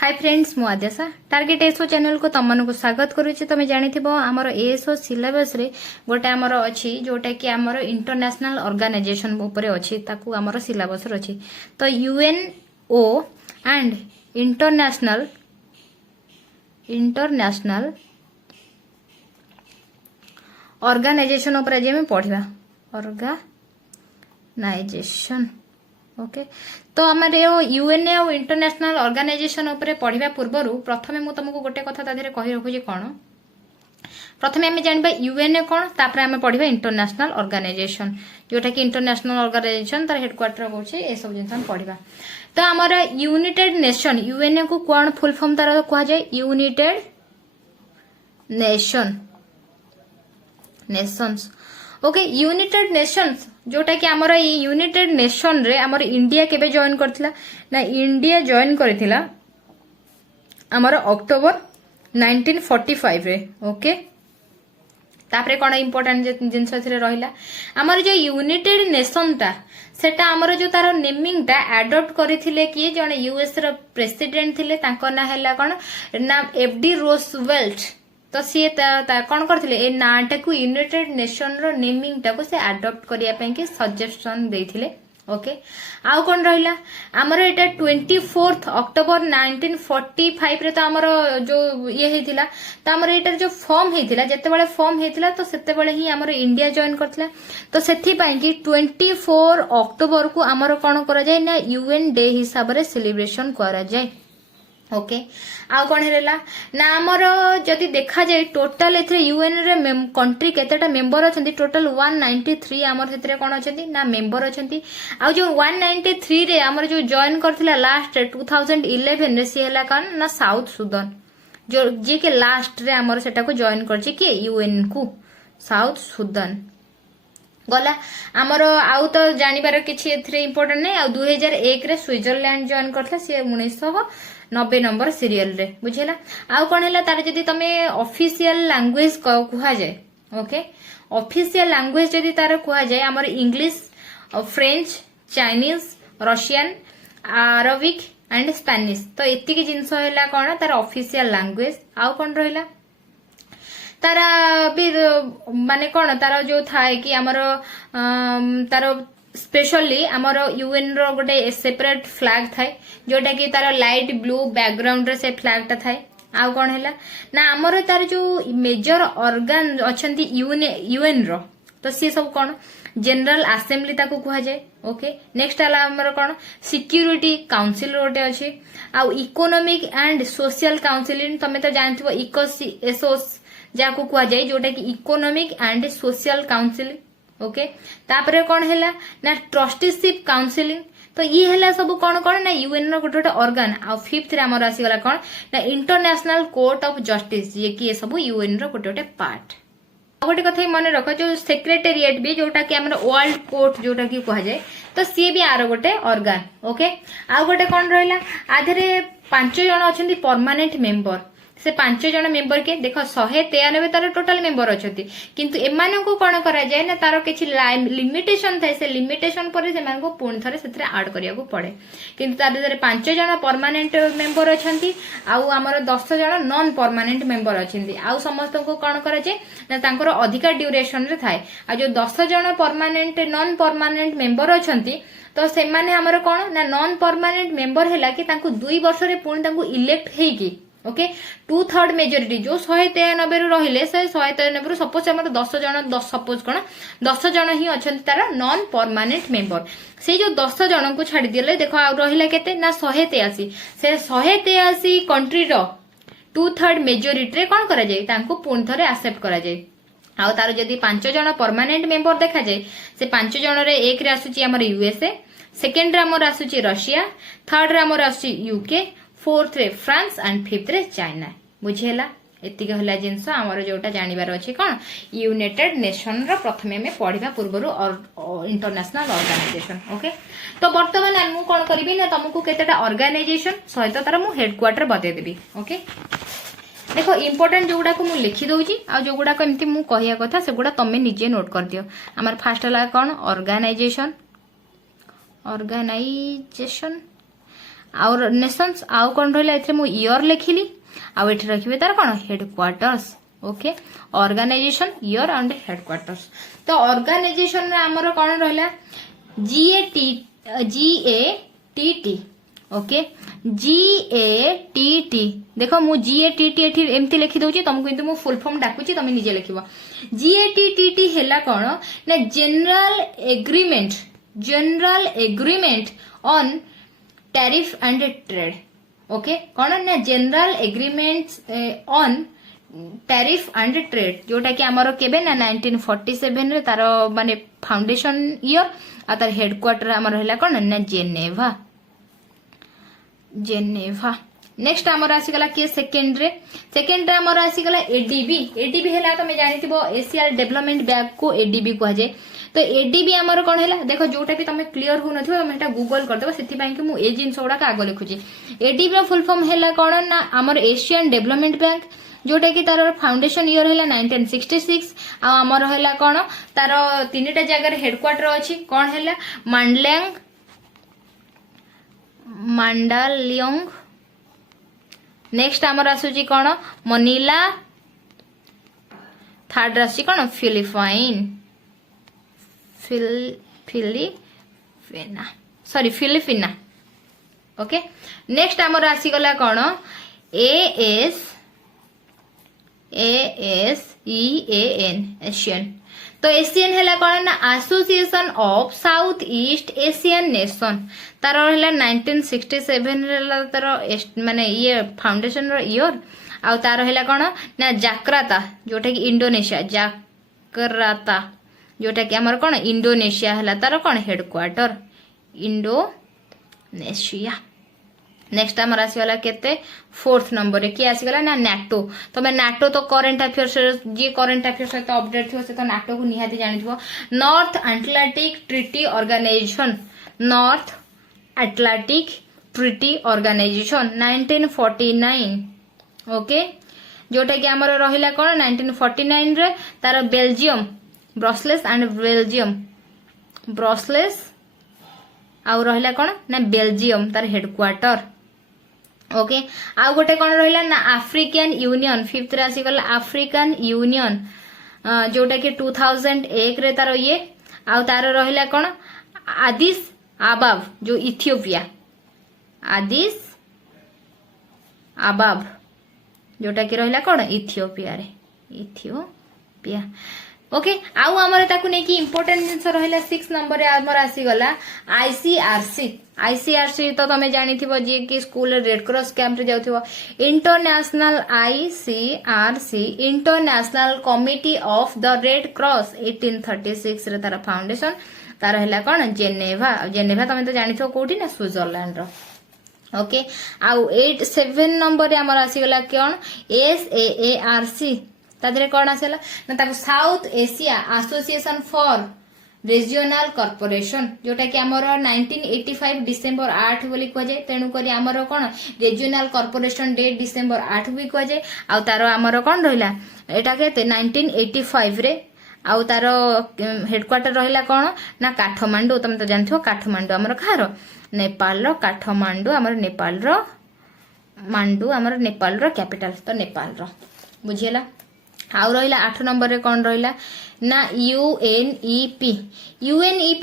Hi friends मु Adyasha target SO channel को तुम को स्वागत करुच्ची तुम जानिथिबो आमर एसओ सिलेबस रे गोटे आमर अछि जोटा कि आमर इंटरनेशनल ऑर्गेनाइजेशन ऊपर अछि ताकू आमर सिलेबस रे अछि तो यूएनओ एंड इंटरनेशनल ऑर्गेनाइजेशन ऊपर आज हम पढ़िबा ऑर्गेनाइजेशन ओके तो आमर यूएनए और इंटरनेशनल ऑर्गेनाइजेशन ऊपर पढ़िबा पूर्व प्रथमे मु तुमको गोटे कथा ता देरे कहि रखुची कोन प्रथमे आम जानबा यूएनए कोन तापर आम पढ़िबा इंटरनेशनल ऑर्गेनाइजेशन जोटा कि इंटरनेशनल ऑर्गेनाइजेशन तार हेडक्वार्टर होचे ए सब जिंस हम पढ़िबा तो आमर यूनाइटेड नेशन यूएनए को कोन फुल फॉर्म तार कहा जाय United Nations okay United Nations जोटा कि आमर यूनाइटेड नेशन रे आमर इंडिया केबे जॉइन करथिला ना इंडिया जॉइन करथिला आमर अक्टोबर 1945 रे ओके तापरे कोन इंपोर्टेंट जिंस थिरे रहिला आमर जो यूनाइटेड नेशन ता सेटा आमर जो तार नेमिंग ता अडॉप्ट करथिले कि जने यूएस रो प्रेसिडेंट थिले ताको ना हैला कोन ना एफडी रोजवेल्ट तो सी कौन करथिले ए नाटा को यूनाइटेड नेशन रो नेमिंग टा को से अडॉप्ट करिया पे कि सजेशन देथिले ओके आउ कोन रहिला हमर एटा 24 अक्टोबर 1945 रे तो हमर जो ये हेतिला तो हमर एटा जो फॉर्म हेतिला जते बेले फॉर्म हेतिला तो सेते बेले ही हमर इंडिया जॉइन करथिला तो सेथि पई कि 24 अक्टोबर को हमर कोन करा जाय ना यूएन डे हिसाब रे सेलिब्रेशन करा जाय ओके आउ कोन हेला ना हमर जदी देखा जाय टोटल एथरे यूएन रे कंट्री केतेटा मेंबर अछंती टोटल 193 हमर हेतरे कोन अछंती ना मेंबर अछंती आउ जो 193 रे हमर जो जॉइन करथिला लास्ट 2011 रे सी हेला कोन ना साउथ सुदान जो जे के लास्ट रे हमर सेटा को जॉइन करछि कि यूएन को साउथ सुदान गला आमर आउ तो जानिबार किछि एथरे इंपोर्टेंट नै आ 2001 रे स्विट्जरलैंड जॉइन करथला से 1990 नंबर सीरियल रे बुझेला आउ कोन हैला तार जदी तमे ऑफिशियल लैंग्वेज कुहा जाय ओके ऑफिशियल लैंग्वेज जदी तार कुहा जाय हमर English French Chinese Russian Arabic and Spanish तो एति के जिंस हैला कोन तार ऑफिशियल लैंग्वेज आउ कोन रहिला तारा भी माने कौन तार जो थाए कि आमर तार स्पेशली आमर यूएन रो गोटे सेपरेट फ्लैग थाए जोटा कि तार लाइट ब्लू बैकग्राउंड रे से फ्लैग टा थाए आउ कौन हैला ना आमर तार जो मेजर ऑर्गन अछंती यूएन रो तो सी सब कौन जनरल असेंबली ताको कुहा जाय ओके नेक्स्ट आला हमर कोन सिक्योरिटी काउंसिल रोटे अछि आ इकोनॉमिक एंड सोशल काउंसिल तमे तो जानथिबो एसोस जाको कुआ जाय जोटा कि economic and social council okay तापरे कोन हैला ना ट्रस्टीशिप काउंसिलिंग तो ये हैला सब कोन कोन ना यूएन रो गोटे ऑर्गन आ फिफ्थ रे हमर आसी गला कोन ना इंटरनेशनल कोर्ट ऑफ जस्टिस ये कि सब यूएन रो गोटे पार्ट गोटे कथा मन रख जो सेक्रेटेरिएट भी जोटा कि हमर वर्ल्ड कोर्ट जोटा कि कुआ जाय तो सी भी आरो गोटे ऑर्गन ओके आ गोटे कोन रहला आधरे 5 जण अछंती परमानेंट मेंबर से 5 जण मेंबर के देखो 193 तार टोटल मेंबर अछंती किंतु एमान को कोन करा जाय ना तार किछि लिमिटेशन थाय से लिमिटेशन पर से मान को पूर्ण थरे सेतरे ऐड करिया को पड़े किंतु तार 5 जण परमानेंट मेंबर अछंती आउ हमर 10 जण नॉन परमानेंट मेंबर अछंती आउ समस्त को कोन करा जाय ना तांकर अधिका ड्यूरेशन रे थाय आ जो 10 जण परमानेंट नॉन परमानेंट मेंबर अछंती तो से माने हमर कोन ना नॉन परमानेंट मेंबर हैला कि तांको 2 वर्ष रे पूर्ण तांको इलेक्ट हेकी ओके 2/3 मेजोरिटी जो 193 रु रहिले से 193 रु सपोज हमर 10 जण 10 सपोज कोन 10 जण ही अछंती तार नॉन परमानेंट मेंबर से जो 10 जण को छाडी दिले देखो आ रहिला केते ना 183 से 183 कंट्री रो 2/3 मेजोरिटी रे कोन करा जाय तांको पूर्ण थरे एक्सेप्ट करा जाय आ तार जदी 5 जण परमानेंट मेंबर देखा जाय से 5 जण रे एक रे आसुची हमर यूएसए सेकंड रे हमर आसुची रशिया थर्ड रे हमर आसुची यूके फोर्थ रे फ्रांस एंड फिफ्थ रे चाइना बुझेला एतिक हला जिंस हमर जोटा जानिबार अछि कोन यूनाइटेड नेशन रो प्रथमे में पढिबा पूर्वरु इंटरनेशनल ऑर्गेनाइजेशन ओके तो वर्तमान हम कोन करबी ना तुमको केतेटा ऑर्गेनाइजेशन सहित तार मु हेडक्वार्टर बते देबी ओके देखो इंपोर्टेंट जोगुडा को मु लिखि दउची आ जोगुडा को एमती मु कहिया कथा सेगुडा तमे निजे नोट कर दियो हमर फर्स्ट हला कोन ऑर्गेनाइजेशन आउर नेशंस आउ कौन रहा एथरे मु ईयर लिखिली आउ एठी रखिबे तार कौन headquarters okay organisation year and headquarters तो ऑर्गेनाइजेशन में हमर कौन रहला GATT ओके GATT देखो मु GATT एठी एमती लिखि दउची तुमको किंतु मु फुल फॉर्म डाकुची तुम निजे लिखिबो GATT हेला कौन ना general agreement on tariff and trade okay कौन ना general agreement on tariff and trade जोटा कि आमर केबे ना 1947 रे तार माने फाउंडेशन ईयर आ तार हेडक्वार्टर आमर हैला कोन ना जेनेवा नेक्स्ट आमर आसीगला के सेकेंड रे आमर आसीगला एडीबी हैला तमे जानिथिबो एशियन डेवलपमेंट बैंक को एडीबी कह जाय तो एडीबी आमर कोन हैला देखो जोटा भी तमे क्लियर हो नथिबो तमे एटा गूगल कर देबो सेति पई कि मु ए जिंस गुडा आगो लिखुची एडीबी रो फुल फॉर्म हैला कोन ना आमर एशियन डेवलपमेंट बैंक जोटा कि तार फाउंडेशन ईयर है 1966 आमर है कौन तार तीन टा जगह हेडक्वार्टर अच्छी कौन है मांडालियोंग नेक्स्ट आमर आसूची कौन मनीला थर्ड आसी कौन फिलिपिना ओके नेक्स्ट आमर आसीगला कौन ASEAN एशियन तो एशियन है कौन ना association of south east Asian nation तार है 1967 तार माने ये फाउंडेशन ईयर आ तार है कौन ना जाकर्ता जोटा कि इंडोनेशिया जाकर्ता जोटा कि आमर कौन इंडोनेशिया है तार कौन हेडक्वार्टर इंडोनेशिया नेक्स्ट आमर आसीगला केते फोर्थ नंबर रे कि आसीगला ना नाटो तमे नाटो तो करंट अफेयर्स जे करंट अफेयर्स सहित अपडेट थियो से तो नाटो को निहाती जानिथिबो North Atlantic Treaty Organization 1949 okay जोटा कि आमर रहिला कोन 1949 रे तार बेल्जियम ब्रसेल्स एंड ब्रसेल्स आउ रहिला कोन ना बेल्जियम तार हेडक्वार्टर ओके आउ गोटे कौन रहा ना आफ्रिकन यूनियन फिफ्थ रे आसीगला आफ्रिकन यूनियन जोटा कि 2001 रे तार ये आउ तार रहिला कौन आदिस आबाब जो इथियोपिया आदिस आबाब जोटा कि रहिला कौन इथियोपिया ओके आउ आमर ताकू नै कि इंपोर्टेंट जिंस रहिला 6 नंबर रे आमर आसीगला आईसीआरसी तो तमे जानिथिबो जे कि स्कूल रेड क्रॉस कैंप रे जाउथिबो International ICRC International Committee of the Red Cross 1836 रे तार फाउंडेशन तार हैला कोन जेनेवा तमे तो जानिथिबो कोठी ना स्विट्जरलैंड रो ओके आउ 7 नंबर रे आमर आसीगला कोन एसएएआरसी तादरे कौन आसेला ना ताको south Asia association for regional corporation जोटा कि आमर 1985 डिसेंबर 8 बोली कह जाए तेणु करी आमर कौन रीजनल कॉर्पोरेशन डे डिसेंबर 8 भी कह जाए आउ तार आमर कौन रहिला एटा केते 1985 रे आउ तार हेडक्वार्टर रहिला कौन ना काठमांडू तुम तो जानथो काठमांडू आमर खारो नेपाल रो काठमांडू आमर नेपाल रो मांडू आमर नेपाल रो कैपिटल तो नेपाल रो बुझियला आउ रहिला 8 नंबर रे कौन रहिला ना यूएनईपी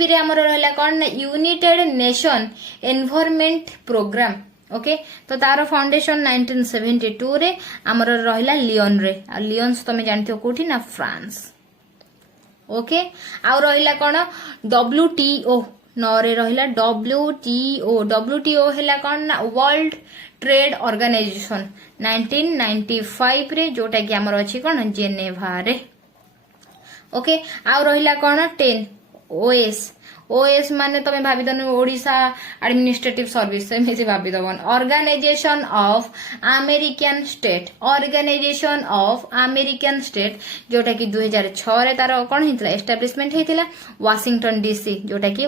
रे आमर रहिला कौन ना United Nation Environment Programme okay तो तार फाउंडेशन 1972 रे आमर रहिला लियोन रे आ लियोन्स तमे जानथियो कोठी ना फ्रांस ओके आउ रहिला कौन डब्ल्यूटीओ नरे रहिला डब्ल्यूटीओ हैला कौन ना वर्ल्ड ट्रेड ऑर्गेनाइजेशन 1995 रे जोटा कि आमर अछि कौन जेनेवा रे ओके आउ रहिला कौन 10 ओएस माने तमे भाबी दन ओडिसा एडमिनिस्ट्रेटिव सर्विस एमिति भाबी दबन ऑर्गेनाइजेशन ऑफ अमेरिकन स्टेट जोटा कि 2006 रे तार कोन हितला एस्टैब्लिशमेंट हेतिला वाशिंगटन डीसी जोटा कि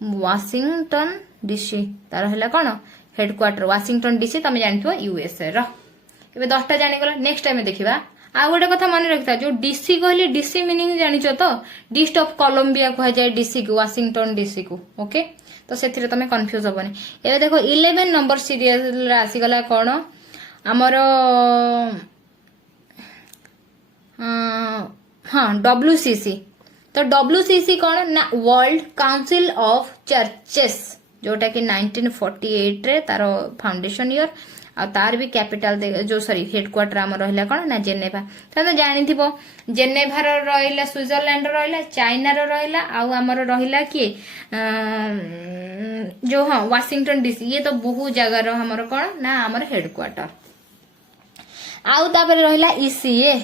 वाशिंगटन डीसी तार हैला कोन हेडक्वार्टर वाशिंगटन डीसी तमे जानथो यूएसए रो एबे 10टा जानि गला नेक्स्ट टाइम देखिबा आ गोटे कथा मन रखता जो डीसी कहली डीसी मीनिंग जानिଛ तो डिस्ट ऑफ कोलंबिया कह जाए डीसी को वाशिंगटन डीसी को ओके तो से तुम कंफ्यूज हेनी ए देखो 11 नंबर सीरियल आसीगला कौन आमर हाँ WCC तो WCC कौन ना वर्ल्ड काउंसिल ऑफ चर्चेस जोटा कि 1948 रे तार फाउंडेशन ईयर आ तार भी कैपिटल जो सॉरी हेडक्वार्टर आम रहा कौन ना जेनेभा तो जानी थी जेनेभार रहा स्विट्जरलैंड रहा चाइना रहा आमर रहा किए जो हाँ वाशिंगटन डीसी ये तो बहुत जगार हमर कौन ना आमर हेडक्वार्टर आउ तापर रहा ECA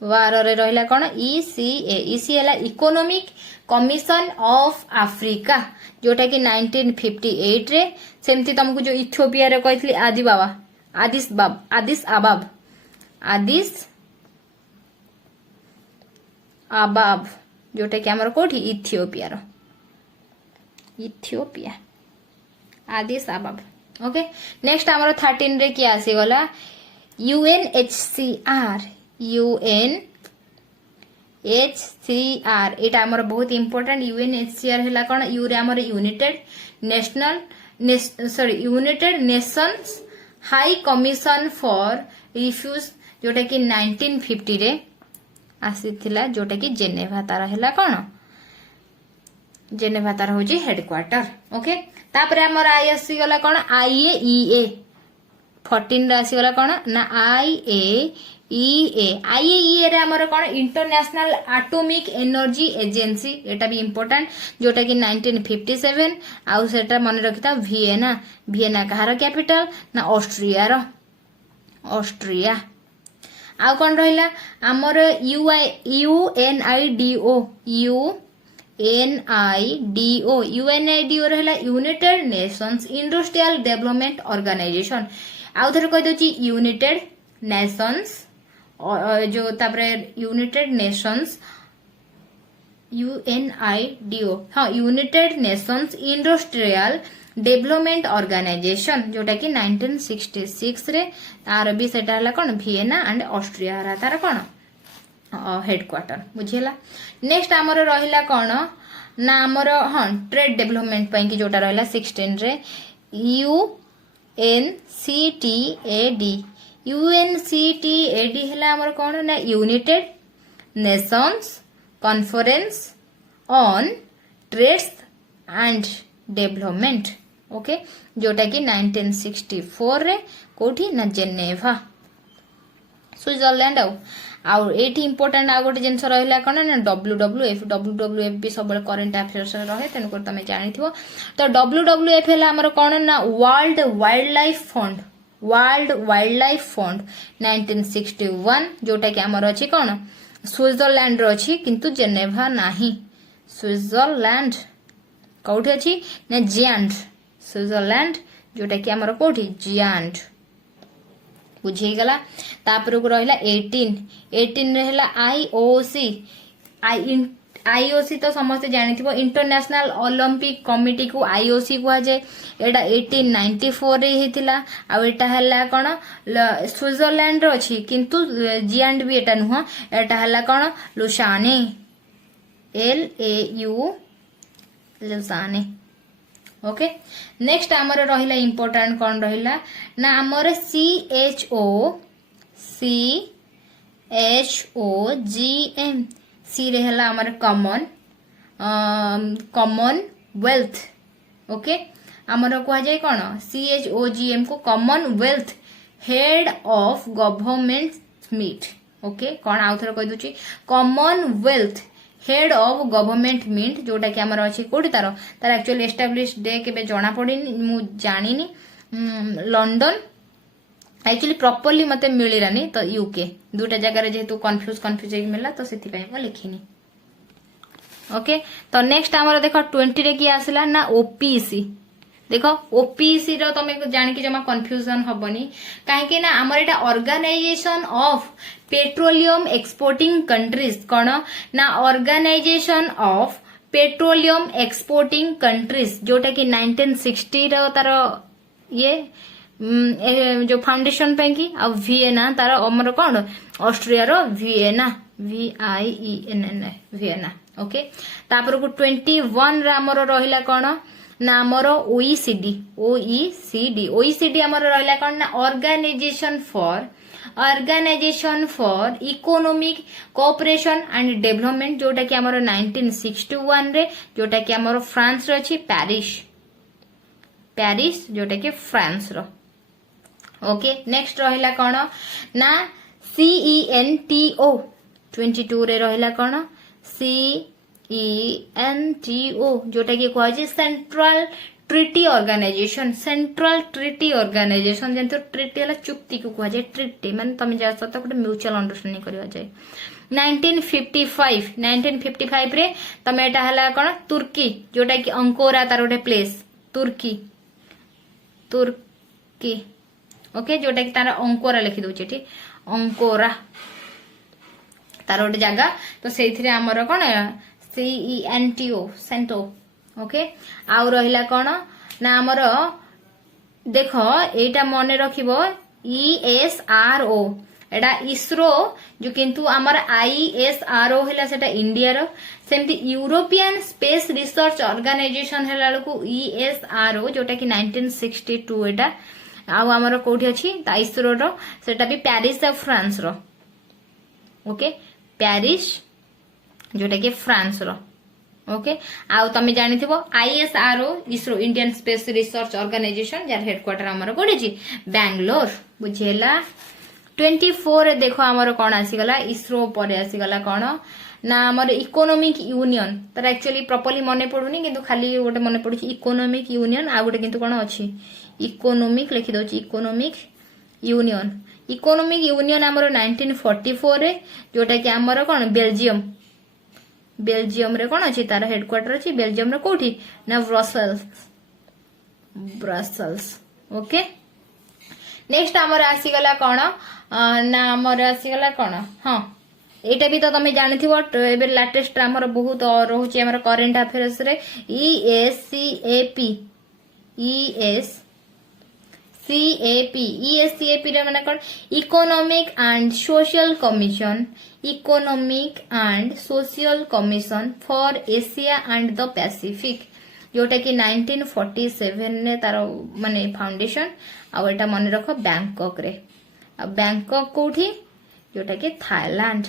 वार रे रहा कौन ECA है इकोनॉमिक कमिशन ऑफ अफ्रीका जोटा कि 1958 रे सेमती तुमको जो इथियोपिया रे कहथली आदिस आबाब जोटा कि हमर कोठी इथियोपिया आदिस आबाब ओके नेक्स्ट हमर 13 रे की आसी गला UNHCR एटा हमर बहुत इंपोर्टेंट UNHCR हैला कोन यू रे हमर United Nations High Commission for Refuge जोटा कि 1950 रे आसीथिला जोटा कि जेनेभा तार हैला कोन जेनेभा तार होजी हेडक्वार्टर ओके तापर हमर आसी गला कोन IAEA 14 रे आसी गला कोन ना IAEA रे हमर कोन इंटरनेशनल एटॉमिक एनर्जी एजेंसी एटा भी इंपोर्टेंट जोटा कि 1957 आउ सेटा मन रखिता वियना कहार कैपिटल ना ऑस्ट्रिया आउ कोन रहिला हमर UNIDO रहला United Nations Industrial Development Organisation आउ थरे कह दोची यूनाइटेड नेशंस जो तापरे यूनाइटेड नेशंस UNIDO हाँ United Nations Industrial Development Organisation जोटा कि 1966 रे तार भी सेटा हला कोन वियना एंड ऑस्ट्रिया रा तार कोन हेडक्वार्टर बुझिला नेक्स्ट हमर रहिला कोन ना हमर हाँ ट्रेड डेवलपमेंट पई कि जोटा रहिला 16 रे UNCTAD हैला हमर कोन ना United Nations Conference on Trades and Development okay जोटा कि 1964 रे कोठी ना जेनेभा स्विट्जरलैंड आउ एठी इंपोर्टेंट आ गोटे जिनस रहिला कोन ना WWF भी सब करंट अफेयर्स रहे तेन को तमे जानिथिबो तो WWF हैला हमर कोन ना वर्ल्ड वाइल्ड लाइफ फंड 1961 जोटा कि हमर अछि कोन स्विट्जरलैंड रो अछि किंतु जेनेभा नाही स्विट्जरलैंड कोठी अछि ना जियांड स्विट्जरलैंड जोटा कि हमर कोठी जियांड बुझी गला तापर को रहिला 18 रहला IOC तो समस्त जानिथिबो इंटरनेशनल ओलंपिक कमिटी को IOC को जाय एटा 1894 रे हेतिला आ एटा हला कोन स्विट्जरलैंड रो अछि किंतु जियांड भी एटा नुह एटा हला कोन लुसाने लुसाने ओके नेक्स्ट हमर रहिला इंपोर्टेंट कोन रहिला ना हमर CHOGM सी रहला हमर कॉमन वेल्थ ओके हमर को जाय कोन CHOGM को Commonwealth head of government meet okay कोन आउथर कह दुची Commonwealth head of government meet जोटा कि हमर अछि कोडी तार एक्चुअली एस्टैब्लिश डे केबे जणा पडिनी मु जानिनी लंडन एक्चुअली प्रॉपर्ली मते मिलिरानी तो यूके दुटा जगह रे जेतु कंफ्यूज मिला तो सेति पय म लिखिनी ओके तो नेक्स्ट हमर देखो 20 रे की आसला ना OPC देखो OPC रो तमे जानि कि जमा कंफ्यूजन हबनी काहे कि ना हमर एटा Organization of Petroleum Exporting Countries कोन ना Organization of Petroleum Exporting Countries जोटा कि 1960 रो तार ये जो फाउंडेशन पे की आ वियना तार हमर कोन ऑस्ट्रिया रो विएना VIENNA विएना ओके तापर को 21 रे हमर रहिला कोन ना हमर OECD हमर रहिला कोन ना Organisation for Economic Cooperation and Development जोटा कि हमर 1961 रे जोटा कि हमर फ्रांस रे अछि पेरिस जोटा कि फ्रांस रो ओके नेक्स्ट रहिला कोन ना CENTO 22 रे रहिला कोन CENTO जोटा कि कहै छै सेंट्रल ट्रिटी ऑर्गेनाइजेशन जंतु ट्रिटी हला चुक्ति को कहै छै ट्रिटी माने तमे जा सत गोटे म्यूचुअल अंडरस्टैंडिंग करबा जाय 1955 रे तमे एटा हला कोन तुर्की जोटा कि अंकोरा तार गोटे प्लेस तुर्की ओके जोटा कि तार अंकोरा लिखि दउछि ठीक अंकोरा तार गोटे जगह तो सेथिरे हमर कोन सेंटो ओके आउ रहिला कोन ना हमर देखो एटा मने रखिबो ESRO एटा इसरो जो किंतु हमर ISRO हैला सेटा इंडिया रो सेमती यूरोपियन स्पेस रिसर्च ऑर्गेनाइजेशन हैला को ESRO जोटा कि 1962 एटा आउ हमर कोठी अछि ता इसरो रो सेटा भी पेरिस ऑफ फ्रांस रो ओके पेरिस जोटा कि फ्रांस रो ओके आउ तमे जानिथिबो ISRO ISRO Indian Space Research Organisation जार हेडक्वार्टर हमर कोठी छी बेंगलोर बुझेला 24 रे देखो हमर कोन आसी गला इसरो परे आसी गला कोन ना हमर इकोनॉमिक यूनियन तर एक्चुअली प्रॉपर्ली मने पडुनी किंतु खाली गोटे मने पडुची इकोनॉमिक यूनियन आ गोटे किंतु कोन अछि इकोनॉमिक लिखि दोची इकोनॉमिक यूनियन हमर 1944 रे जोटा कि हमर कोन बेल्जियम रे कोन अछि तार हेडक्वार्टर अछि बेल्जियम रे कोठी ना ब्रसेल्स ओके नेक्स्ट हमर आसी गला कोन ना हमर आसी गला कोन हां एटा भी तो तमे जानिथिबो एबे लेटेस्ट हमर बहुत रहउची हमर करंट अफेयर्स रे ESCAP रे माने कोन Economic and Social Commission for Asia and the Pacific जोटा कि 1947 ने तार माने फाउंडेशन आ एटा मन रखो बैंकॉक रे आ बैंकॉक कोठी जोटा कि थाईलैंड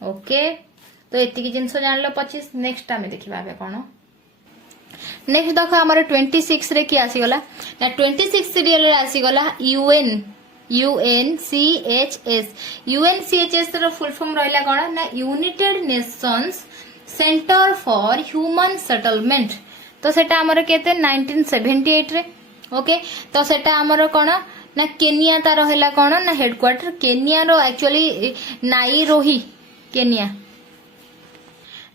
ओके तो एति की जिंसो जानलो 25 नेक्स्ट टाइम देखिबा बे कोन नेक्स्ट देखो हमारे 26 रे की आसी गला ना 26 सीरियल रे आसी गला UNCHS रो फुल फॉर्म रहला कोन ना United Nations centre for human settlement तो सेटा हमर केते 1978 रे ओके तो सेटा हमर कोन ना केनिया ता रहला कोन ना हेडक्वार्टर केनिया रो एक्चुअली नाइरोबी केनिया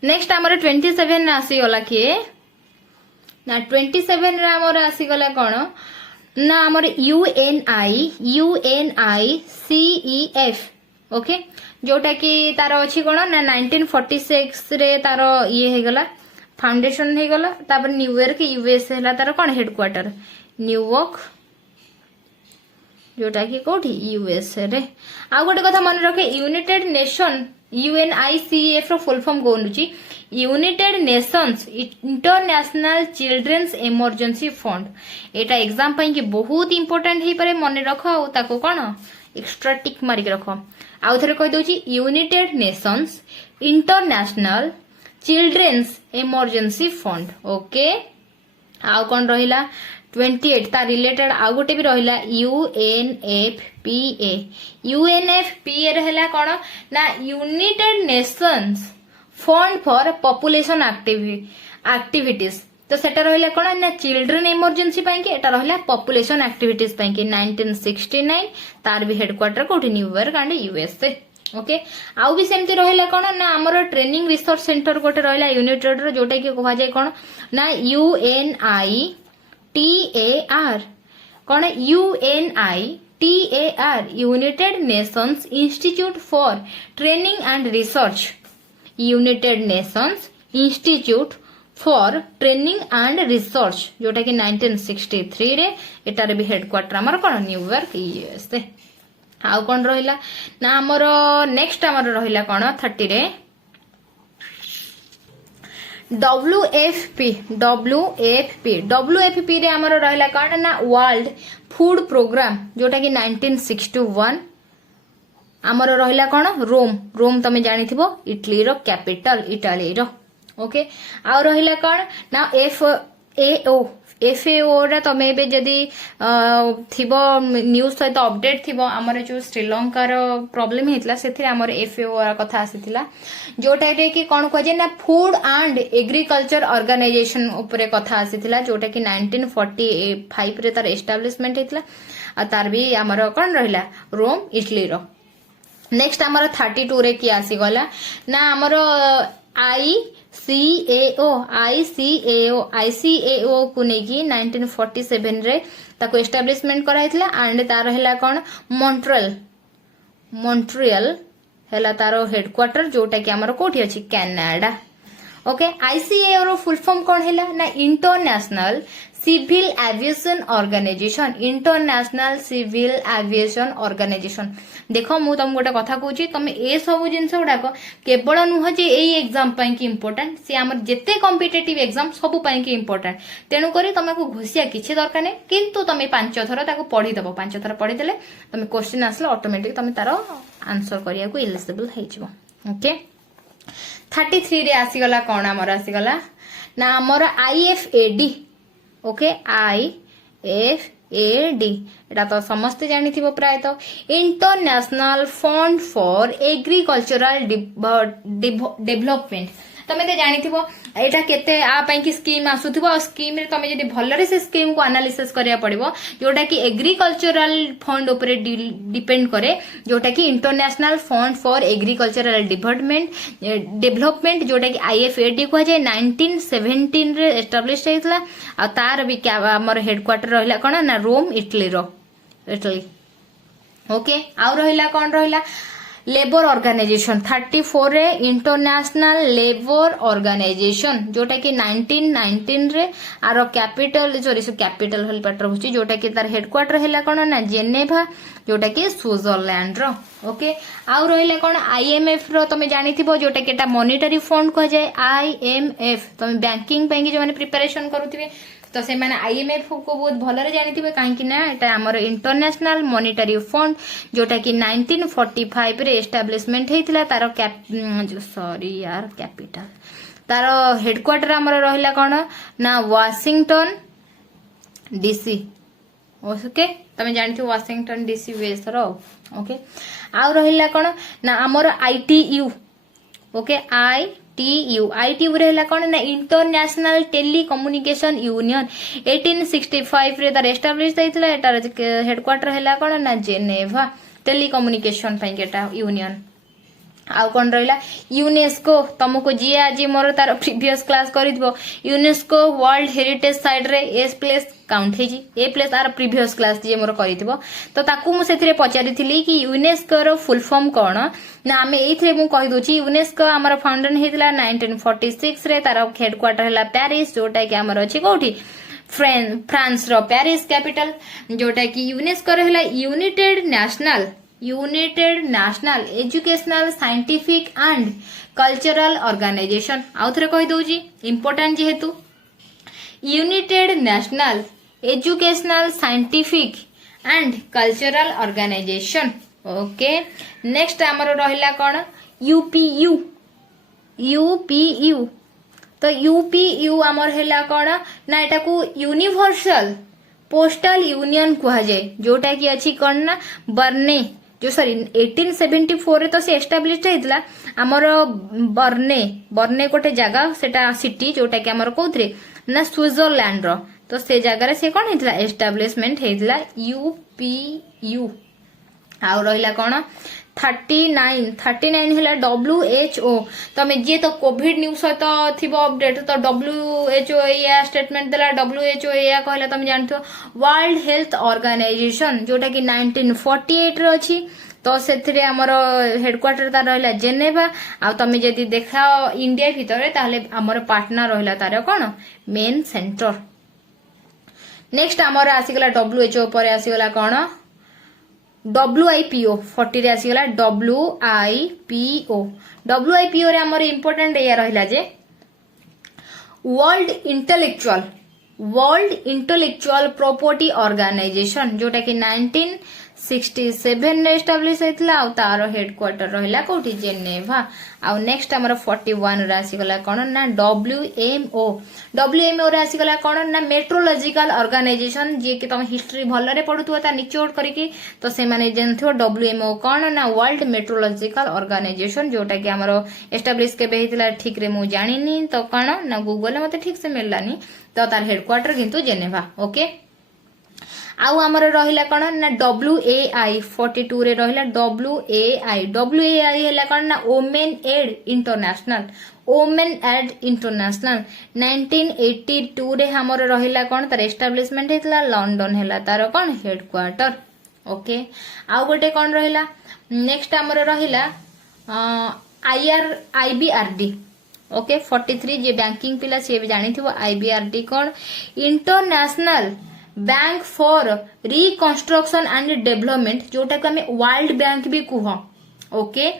नेक्स्ट हमर 27 आसी गला के ना 27 रे हमर आसी गला कोन ना हमर UNICEF ओके जोटा कि तार अछि कोन ना 1946 रे तार ये हे गला फाउंडेशन हे गला तापर न्यूयॉर्क US हैला तार कोन हेडक्वार्टर न्यूयॉर्क जोटा कि कोठी US रे आ गोटे कथा मन रखे यूनाइटेड नेशन UNICEF रो फुल फॉर्म कोनुची United Nations International Children's Emergency Fund एटा एग्जाम पई कि बहुत इंपोर्टेंट हे पारे मन रखो आ ताको कोन एक्स्ट्रा टिक मारिक रखो आउ थरे कहि दोची United Nations International Children's Emergency Fund okay आउ कोन रहिला 28 ता रिलेटेड आ गोटे भी रहिला UNFPA रहला कोन ना United Nations fund for population activities तो सेटा रहिला कोन ना चिल्ड्रन इमरजेंसी पई कि एटा रहिला पॉपुलेशन एक्टिविटीज पई कि 1969 तार भी हेडक्वार्टर कोठी न्यूयॉर्क एंड USA ओके आउ भी सेमती रहिला कोन ना हमर ट्रेनिंग रिसर्च सेंटर गोटे रहिला यूनाइटेड रो जोटा कि कहवा जाय कोन ना UNITAR cone UNITAR United Nations institute for training and research United Nations institute for training and research जोटा कि 1963 रे एटारे भी हेडक्वार्टर हमर कोन न्यूयॉर्क USA आउ कौन रहिला ना हमर नेक्स्ट हमर रहिला कौन 30 रे WFP रे हमर रहिला कौन ना वर्ल्ड फूड प्रोग्राम जोटा कि 1961 हमर रहिला कौन रोम तमे जानि थिबो इटली रो कैपिटल इटाली रो ओके आउ रहिला कौन ना FAO रा तमे बे जदी थिबो न्यूज सहित अपडेट थिबो हमर जो श्रीलंका रो प्रॉब्लम हेतला सेथि हमर FAO रा कथा आसीथिला जोटा रे कि कोन कजे ना फूड एंड एग्रीकल्चर ऑर्गेनाइजेशन ऊपर कथा आसीथिला जोटा कि 1945 रे तार एस्टैब्लिशमेंट हेतला आ तार भी हमर कोन रहिला रोम इटली रो नेक्स्ट हमर 32 रे की आसी गला ना हमर ICAO को नेकी 1947 रे ताको एस्टैब्लिशमेंट कराइथिला एंड तार हैला कोन मॉन्ट्रियल हैला तारो हेडक्वार्टर जोटा कि हमर कोठी अछि कनाडा ओके ICAO रो फुल फॉर्म कोन हैला ना इंटरनेशनल सिविल एविएशन ऑर्गेनाइजेशन देखो मु तुम गोटे कथा कहूँ तुम ए सब जिनस गुड़ाक केवल नुह जे यही एग्जाम की इम्पोर्टेंट सी आम जिते कॉम्पिटिटिव एग्जाम सब की इम्पोर्टेंट तेणुक तुमको घोषिया किसी दरकार नहीं किंतु तुम 5 थर पढ़ीदेव 5 थर पढ़ीदे तुम क्वेश्चन आसले ऑटोमेटिक तुम तार आंसर करने को एलिजिबल ओके 33 रे आसीगला कौन आमर आसीगला ना आमर IFAD ओके IFAD एटा तो समस्त जानी थी प्राय तो international fund for agricultural development तमे तो जानी थी एटा केते आ पई की स्कीम आसुथिबो स्कीम रे तमे जदी भल्लरे से स्कीम को एनालिसिस करिया पड़िबो जोटा कि एग्रीकल्चरल फंड ऊपर डिपेंड करे जोटा कि international fund for agricultural development जोटा कि IFAD को जाय 1917 रे एस्टैब्लिश हेतला आ तार भी क्या हमर हेडक्वार्टर रहला कोन ना रोम इटली ओके आउ रहिला कोन रहिला लेबर ऑर्गेनाइजेशन 34 रे इंटरनेशनल लेबर ऑर्गेनाइजेशन जोटा कि 1919 रे आरो कैपिटल हल पैटर होची जोटा कि तार हेडक्वार्टर हैला कोन ना जेनेवा जोटा कि स्विट्जरलैंड रो ओके आउ रहिला कोन IMF रो तमे जानि थिबो जोटा कि एटा मॉनेटरी फंड को जाय IMF तमे बैंकिंग पे जो माने प्रिपरेशन करूथिबे तो से माने IMF को बहुत भलरे जानि थिबे काहे कि ना एटा हमर इंटरनेशनल मॉनेटरी फंड जोटा कि 1945 रे एस्टैब्लिशमेंट हेतिला तारो कैपिटल तारो हेडक्वार्टर हमर रहिला कोन ना वाशिंगटन DC ओके तमे जानि थि वाशिंगटन DC वेस रो ओके आउ रहिला कोन ना हमर ITU ओके ITU रहला कोन ना इंटरनेशनल टेलीकम्युनिकेशन यूनियन 1865 रे तार एस्टैब्लिश हेतिला एटार हेडक्वार्टर हैला कोन ना जेनेवा टेलीकम्युनिकेशन पई केटा यूनियन आउ कोन रहिला यूनेस्को तुमको जी आज मोर तार प्रीवियस क्लास करिदबो यूनेस्को वर्ल्ड हेरिटेज साइड रे एस प्लेस काउंट हेजी ए प्लेस तार प्रीवियस क्लास जे मोर करितबो तो ताकू मु सेथिरे पचारि थिली कि यूनेस्को रो फुल फॉर्म कोन ना आमे एथिरे मु कहि दोची यूनेस्को हमर फाउंडेशन हेतिला 1946 रे तार हेडक्वार्टर हैला पेरिस जोटा कि हमर अछि कोठी फ्रांस रो पेरिस कैपिटल जोटा कि यूनेस्को रहला United National Educational Scientific and Cultural Organisation आउ थरे कहि दोजी इंपोर्टेंट जेहेतु United National Educational Scientific and Cultural Organisation okay next हमर रहिला कोन UPU तो UPU हमर हैला कोन ना एटा को यूनिवर्सल पोस्टल यूनियन कहा जाए जोटा कि अछि कोन ना बर्ने जो सॉरी 1874 रे तो से एस्टैब्लिश हेतला हमर बर्ने गोटे जगह सेटा सिटी जोटा कि हमर कोथरे ना स्विट्जरलैंड रो तो से जगह रे से कोन हेतला एस्टैब्लिशमेंट हेतला UPU आउ रहिला कोन 39 हैला WHO तमे जे तो कोविड न्यूज तो थिबो अपडेट तो WHO या स्टेटमेंट देला WHO या कहला तमे जानथो वर्ल्ड हेल्थ ऑर्गेनाइजेशन जोटा कि 1948 रे अछि तो सेथिरे हमर हेडक्वार्टर ता रहला जेनेवा आ तमे जदी देखाओ इंडिया भितरे ताहले हमर पार्टनर रहला तार कोन मेन सेंटर नेक्स्ट हमर आसीगला WHO पर आसीगला कोन WIPO 40 रे आसीगला WIPO WIPO रे हमर इंपोर्टेंट या रहिला जे वर्ल्ड इंटेलेक्चुअल प्रॉपर्टी ऑर्गेनाइजेशन जोटा कि 1967 ने एस्टाब्लिश होइतला आ तार हेडक्वार्टर रहिला कोठी जेनेवा आ नेक्स्ट हमर 41 रे आसीगला कोन ना WMO रे आसीगला कोन ना मेट्रोलॉजिकल ऑर्गेनाइजेशन जे कि तुम हिस्ट्री भल्ल रे पढुथुवा ता निचोड करिकि तो से माने जेनथो WMO कोन ना वर्ल्ड मेट्रोलॉजिकल ऑर्गेनाइजेशन जोटा कि हमर एस्टाब्लिश के बेहितला ठीक रे मु जानिनी तो कोन ना गूगल मते ठीक से मिललानी तो तार हेडक्वार्टर किंतु जेनेवा ओके आउ हमर रहिला कोन ना WAI 42 रे रहिला WAI हैला कोन ना वुमेन एड इंटरनेशनल 1982 रे हमर रहिला कोन तार एस्टाब्लिशमेंट हेतला लंडन हैला तार कोन हेडक्वार्टर ओके आउ गोटे कोन रहिला नेक्स्ट हमर रहिला IBRD ओके 43 जे बैंकिंग पिला से भी जानी थी IBRD cone international bank for reconstruction and Development जोटा को हमें वर्ल्ड बैंक भी कुह ओके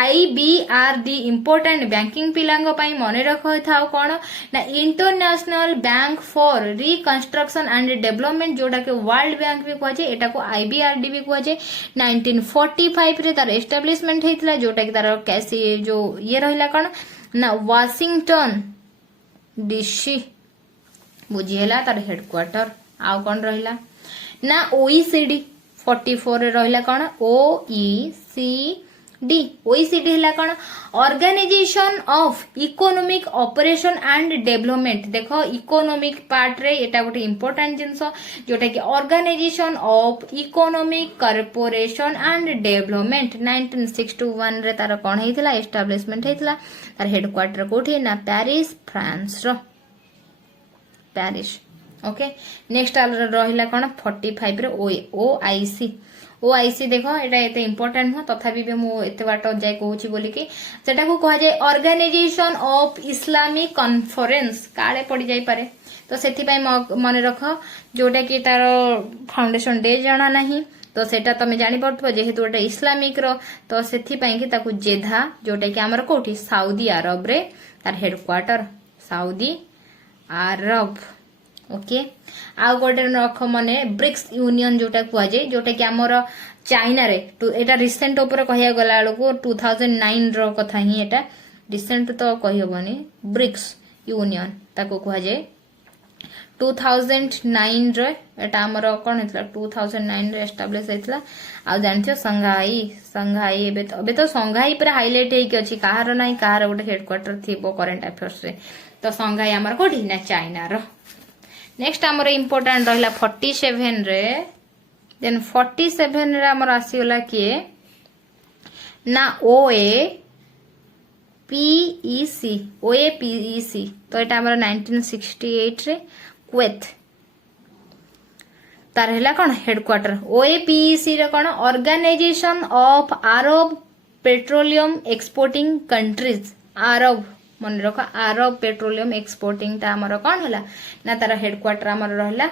IBRD इंपोर्टेंट बैंकिंग पिलांग पई मने रखो था कोन ना international bank for reconstruction and Development जोटा के वर्ल्ड बैंक भी कहजे एटा को IBRD भी कहजे 1945 रे तार एस्टैब्लिशमेंट हेतला जोटा कि तार कैसी जो ये रहला कोन ना वाशिंगटन DC बुझिएला तार हेडक्वार्टर आउ कौन रहिला ना OECD 44 रे रहिला कौन OECD हैला कौन Organisation of Economic Operation and Development देखो इकोनॉमिक पार्ट रे एटा गोटे इंपोर्टेंट जिंस जोटा कि Organisation of Economic Corporation and Development 1961 रे तार कौन हेतिला एस्टैब्लिशमेंट हेतिला तार हेडक्वार्टर कोठी ना पेरिस फ्रांस रो पेरिस ओके नेक्स्ट रहिला कोन 45 रे OIC देखो एटा एते इंपोर्टेंट हो तथापि भी मु एते बाट जाय कहूची बोली कि सेटा को कहा जाय ऑर्गेनाइजेशन ऑफ इस्लामिक कॉन्फ्रेंस काळे पड़ी जाय पारे तो सेथि पय मने रखो जोटा कि तार फाउंडेशन डे जाना नहीं तो सेटा तमे जानि पड़थबो जेहेतु एटा इस्लामिक रो तो सेथि पय कि ताकू जेधा जोटा कि हमर कोठी सऊदी अरब रे तार हेडक्वार्टर सऊदी अरब ओके आउ गोटे रख मने ब्रिक्स यूनियन जोटा कुआ जाय जोटा कि हमर चाइना रे एटा रिसेंट ऊपर कहिया गला को 2009 रो कथा ही एटा रिसेंट तो कहि होबनी ब्रिक्स यूनियन ताको कुआ जाय 2009 रे एटा हमर कोन हेतला 2009 रे एस्टैब्लिश हेतला आ जानछो संघाई एबे तो संघाई पर हाईलाइट हे कि अछि कहार नाही कहार गोटे हेडक्वार्टर थिबो करंट अफेयर्स रे तो संघाई हमर कोठी ना चाइना रो नेक्स्ट हमर इंपोर्टेंट रहला 47 रे देन 47 रे हमर आसीला के ना OAPEC तो एटा हमर 1968 रे कुवैत तार हैला कोन हेडक्वार्टर OAPEC रे कोन Organization of Arab Petroleum Exporting Countries Arab मन रख अरब पेट्रोलियम एक्सपोर्टिंग ता हमर कोन हला ना तार हेडक्वार्टर हमर रहला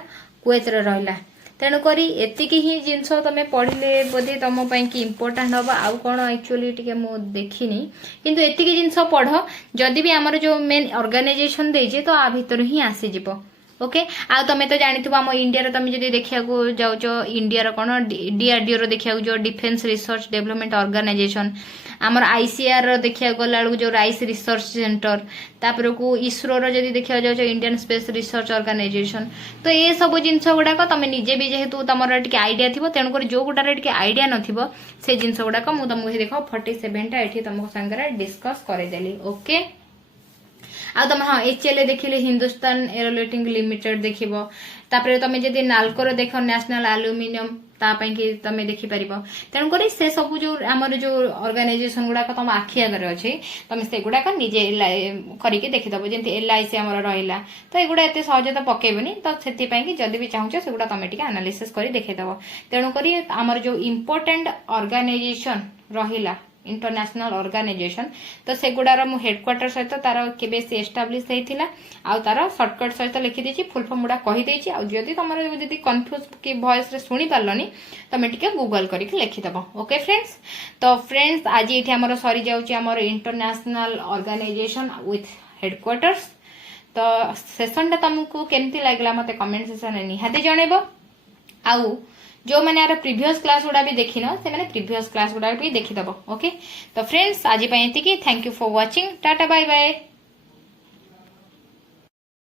कुवैत रे रहला तेणु करी एतिकी ही जिंस तमे पढिले बोधे तम पई कि इंपोर्टेंट होबा आउ कोन एक्चुअली टिके मु देखिनी किंतु एतिकी जिंस पढ जदी भी हमर जो मेन ऑर्गेनाइजेशन देजे तो आ भीतर ही आसी जिवो ओके आ तमे तो जानिथबो हम इंडिया रे तमे जदी देखिया को जाउचो इंडिया रो कोन DRDO रो देखिया जो डिफेंस रिसर्च डेवलपमेंट ऑर्गेनाइजेशन हमर ICR रो देखिया गला जो राइस रिसर्च सेंटर तापर को इसरो रो जदी देखिया जाउचो इंडियन स्पेस रिसर्च ऑर्गेनाइजेशन तो ये सब जिंस गुडा को तमे निजे भी जेहेतु तमर टिके आईडिया थिबो तेन कर जो गुडा रे टिके आईडिया नथिबो से जिंस गुडा को मु तमको देखो 47 टा एठी तमको संगरा डिस्कस करे देली ओके आ तुम हाँ HCL देखिले हिंदुस्तान एरोलिटिंग लिमिटेड देखिबो तापरे तमे जदी नालको देखो नेशनल एल्युमिनियम ता पई कि तमे देखि परिबो तेन करी से सब जो हमर जो ऑर्गेनाइजेशन गुडा को तम आखि आगर अछि तमे से गुडा को निजे करी के देखि दबो जेंति LIC हमर रहिला तो एगुडा एते सहज तो पकेबनी तो सेति पई कि जदी भी चाहूछ से गुडा तमे टिके एनालिसिस करी देखि दबो तेन करी हमर जो इंपोर्टेंट ऑर्गेनाइजेशन रहिला इंटरनेशनल ऑर्गेनाइजेशन तो सेगुडार मु हेडक्वार्टर सहित तार केबे से एस्टाब्लिश हेतिला आ तार शॉर्टकट सहित लिखि देछि फुल फॉर्म गुडा कहि देछि आ जदी तमर जदी कंफ्यूज की वॉइस रे सुनी पारलनी तमे टिके गूगल करके लिखि दबो ओके फ्रेंड्स तो फ्रेंड्स आज एठी हमर सरी जाउछि हमर इंटरनेशनल ऑर्गेनाइजेशन विथ हेडक्वार्टर्स तो सेशन टा तुमको केमती लागला मते कमेंट सेक्शन रे निहाते जणेबो आउ जो मैंने यार प्रीवियस क्लास गुड़ा भी देखी न से मैंने प्रीवियस क्लास गुड़ा भी देखी दबो ओके तो फ्रेंड्स आज thank you for watching tata bye bye.